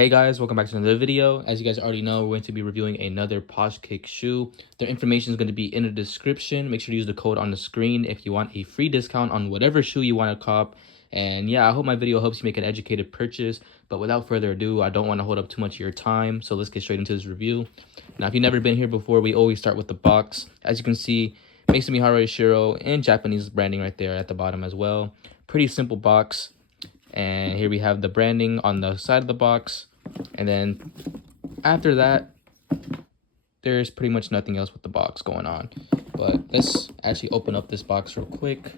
Hey guys, welcome back to another video. As you guys already know, we're going to be reviewing another Poshkick shoe. Their information is going to be in the description. Make sure to use the code on the screen if you want a free discount on whatever shoe you want to cop. And yeah, I hope my video helps you make an educated purchase. But without further ado, I don't want to hold up too much of your time. So let's get straight into this review. Now, if you've never been here before, we always start with the box. As you can see, Mihara Yasuhiros and Japanese branding right there at the bottom as well. Pretty simple box. And here we have the branding on the side of the box. And then after that, there's pretty much nothing else with the box going on. But let's actually open up this box real quick.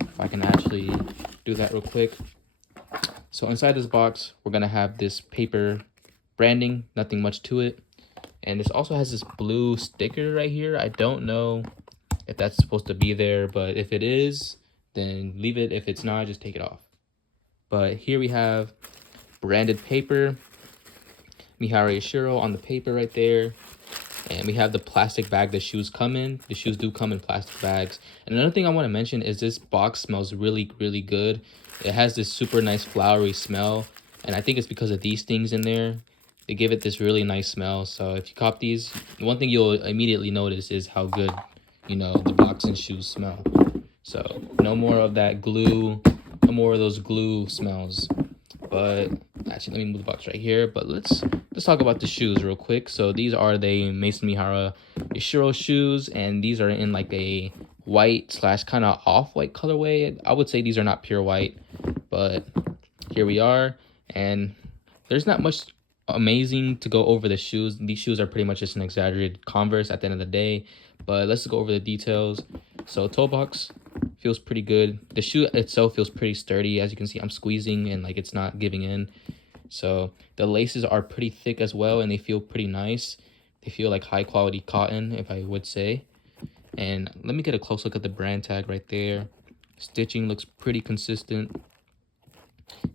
If I can actually do that real quick. So inside this box, we're going to have this paper branding, nothing much to it. And this also has this blue sticker right here. I don't know if that's supposed to be there, but if it is, then leave it. If it's not, just take it off. But here we have branded paper, Mihara Yasuhiros on the paper right there. And we have the plastic bag the shoes come in. The shoes do come in plastic bags. And another thing I want to mention is this box smells really, really good. It has this super nice flowery smell. And I think it's because of these things in there. They give it this really nice smell. So if you cop these, one thing you'll immediately notice is how good, the box and shoes smell. So no more of that glue, no more of those glue smells. But actually, let me move the box right here. But let's talk about the shoes real quick. So these are the Mihara Yasuhiros shoes, and these are in like a white / kind of off-white colorway. I would say these are not pure white, but here we are. And there's not much amazing to go over the shoes. These shoes are pretty much just an exaggerated Converse at the end of the day. But let's go over the details. So toe box feels pretty good. The shoe itself feels pretty sturdy. As you can see, I'm squeezing and it's not giving in. So the laces are pretty thick as well, and they feel pretty nice. They feel like high quality cotton, if I would say. And let me get a close look at the brand tag right there. Stitching looks pretty consistent.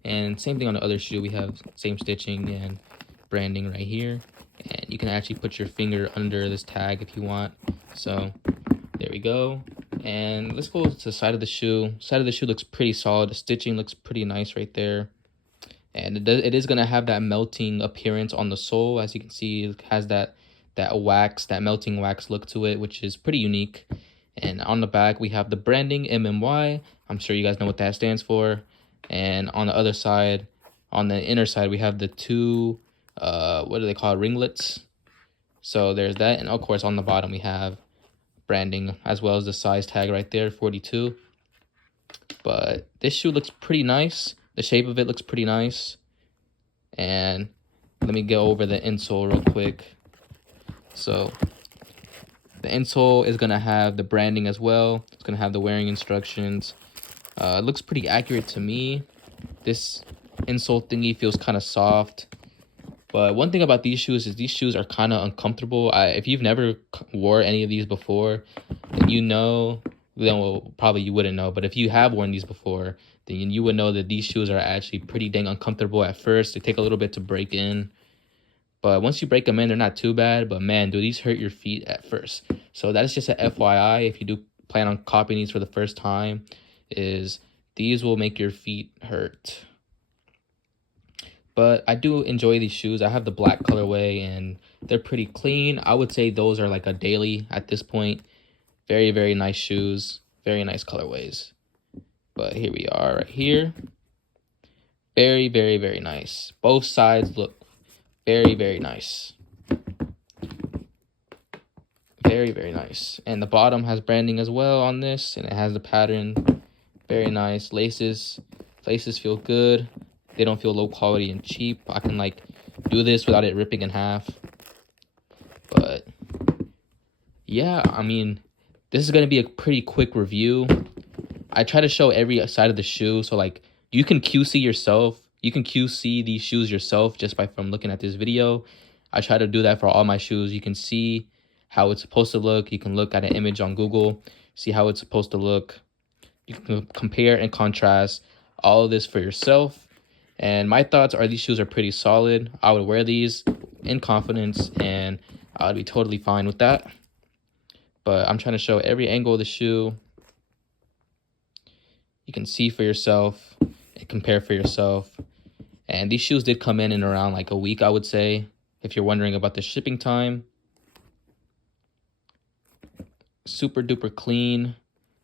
And same thing on the other shoe. We have same stitching and branding right here. And you can actually put your finger under this tag if you want. So there we go. And let's go to the side of the shoe. Side of the shoe looks pretty solid. The stitching looks pretty nice right there. And it is going to have that melting appearance on the sole. As you can see, it has that wax, that melting wax look to it, which is pretty unique. And on the back, we have the branding, MMY. I'm sure you guys know what that stands for. And on the other side, on the inner side, we have the two, what do they call it, ringlets. So there's that. And of course, on the bottom, we have branding as well as the size tag right there, 42. But this shoe looks pretty nice. The shape of it looks pretty nice. And let me go over the insole real quick. So the insole is going to have the branding as well. It's going to have the wearing instructions. It looks pretty accurate to me. This insole thingy feels kind of soft. But one thing about these shoes is these shoes are kind of uncomfortable. If you've never wore any of these before, then probably you wouldn't know. But if you have worn these before, then you would know that these shoes are actually pretty dang uncomfortable at first. They take a little bit to break in. But once you break them in, they're not too bad. But man, do these hurt your feet at first. So that's just an FYI. If you do plan on copying these for the first time, is these will make your feet hurt. But I do enjoy these shoes. I have the black colorway and they're pretty clean. I would say those are like a daily at this point. Very, very nice shoes. Very nice colorways. But here we are right here. Very, very, very nice. Both sides look very, very nice. Very, very nice. And the bottom has branding as well on this. And it has the pattern. Very nice. Laces feel good. They don't feel low quality and cheap. I can do this without it ripping in half. But yeah, I mean, this is going to be a pretty quick review. I try to show every side of the shoe. So you can QC yourself. You can QC these shoes yourself just from looking at this video. I try to do that for all my shoes. You can see how it's supposed to look. You can look at an image on Google, see how it's supposed to look. You can compare and contrast all of this for yourself. And my thoughts are these shoes are pretty solid. I would wear these in confidence and I would be totally fine with that. But I'm trying to show every angle of the shoe. You can see for yourself and compare for yourself. And these shoes did come in around like a week, I would say, if you're wondering about the shipping time. Super duper clean.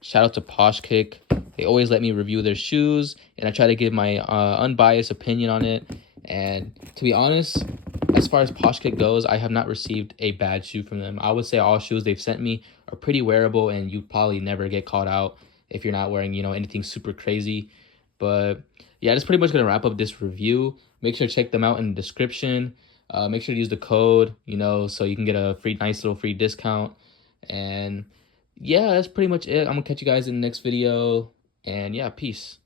Shout out to Poshkick. They always let me review their shoes, and I try to give my unbiased opinion on it. And to be honest, as far as Poshkick goes, I have not received a bad shoe from them. I would say all shoes they've sent me are pretty wearable, and you probably never get caught out if you're not wearing, anything super crazy. But yeah, that's pretty much going to wrap up this review. Make sure to check them out in the description. Make sure to use the code, so you can get a nice little free discount. And yeah, that's pretty much it. I'm going to catch you guys in the next video. And yeah, peace.